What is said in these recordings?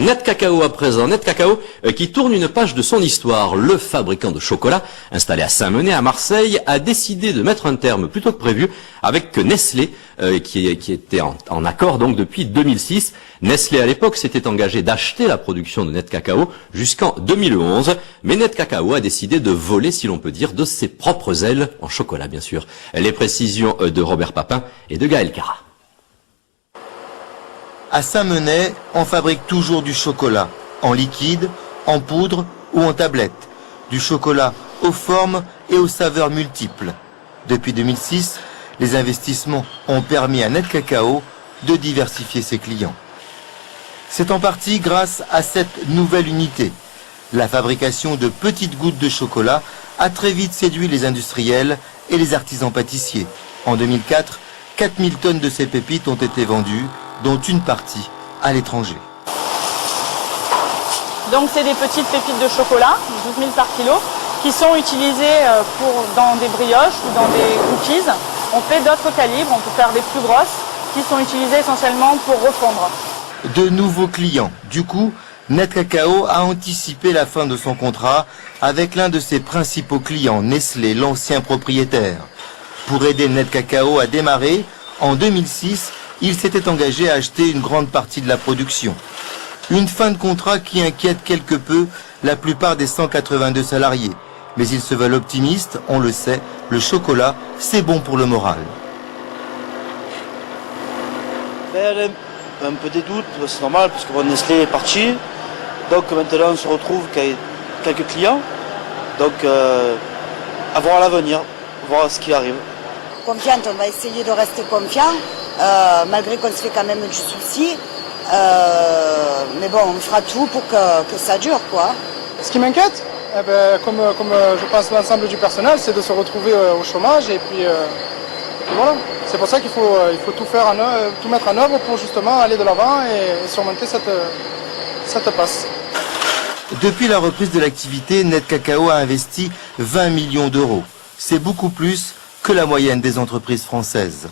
Net Cacao à présent, Net Cacao qui tourne une page de son histoire. Le fabricant de chocolat, installé à Saint-Menet à Marseille, a décidé de mettre un terme plus tôt que prévu avec Nestlé, qui était en accord donc depuis 2006. Nestlé à l'époque s'était engagé d'acheter la production de Net Cacao jusqu'en 2011, mais Net Cacao a décidé de voler, si l'on peut dire, de ses propres ailes, en chocolat bien sûr. Les précisions de Robert Papin et de Gaël Cara. À Saint-Menet, on fabrique toujours du chocolat, en liquide, en poudre ou en tablette. Du chocolat aux formes et aux saveurs multiples. Depuis 2006, les investissements ont permis à Net Cacao de diversifier ses clients. C'est en partie grâce à cette nouvelle unité. La fabrication de petites gouttes de chocolat a très vite séduit les industriels et les artisans pâtissiers. En 2004, 4000 tonnes de ces pépites ont été vendues, dont une partie à l'étranger. Donc c'est des petites pépites de chocolat, 12 000 par kilo, qui sont utilisées dans des brioches ou dans des cookies. On fait d'autres calibres, on peut faire des plus grosses, qui sont utilisées essentiellement pour refondre. De nouveaux clients. Du coup, Net Cacao a anticipé la fin de son contrat avec l'un de ses principaux clients, Nestlé, l'ancien propriétaire. Pour aider Net Cacao à démarrer, en 2006, il s'était engagé à acheter une grande partie de la production. Une fin de contrat qui inquiète quelque peu la plupart des 182 salariés. Mais ils se veulent optimistes, on le sait, le chocolat, c'est bon pour le moral. Un peu des doutes, c'est normal, parce que Nestlé est parti. Donc maintenant on se retrouve qu'avec quelques clients. Donc à voir l'avenir, voir ce qui arrive. Confiante, on va essayer de rester confiant, malgré qu'on se fait quand même du souci. Mais bon, on fera tout pour que ça dure, quoi. Ce qui m'inquiète, comme je pense l'ensemble du personnel, c'est de se retrouver au chômage et puis voilà. C'est pour ça qu'il faut tout mettre en œuvre pour justement aller de l'avant et surmonter cette passe. Depuis la reprise de l'activité, Net Cacao a investi 20 millions d'euros. C'est beaucoup plus que la moyenne des entreprises françaises.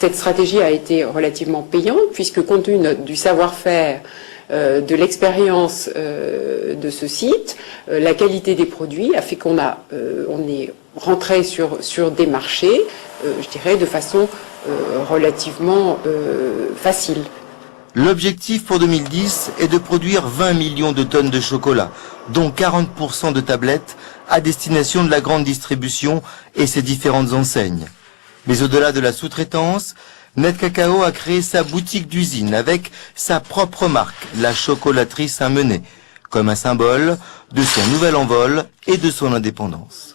Cette stratégie a été relativement payante puisque compte tenu du savoir-faire, de l'expérience de ce site, la qualité des produits a fait qu'on est rentré sur des marchés, je dirais, de façon relativement facile. L'objectif pour 2010 est de produire 20 millions de tonnes de chocolat, dont 40% de tablettes à destination de la grande distribution et ses différentes enseignes. Mais au-delà de la sous-traitance, Net Cacao a créé sa boutique d'usine avec sa propre marque, la chocolaterie Saint-Menet, comme un symbole de son nouvel envol et de son indépendance.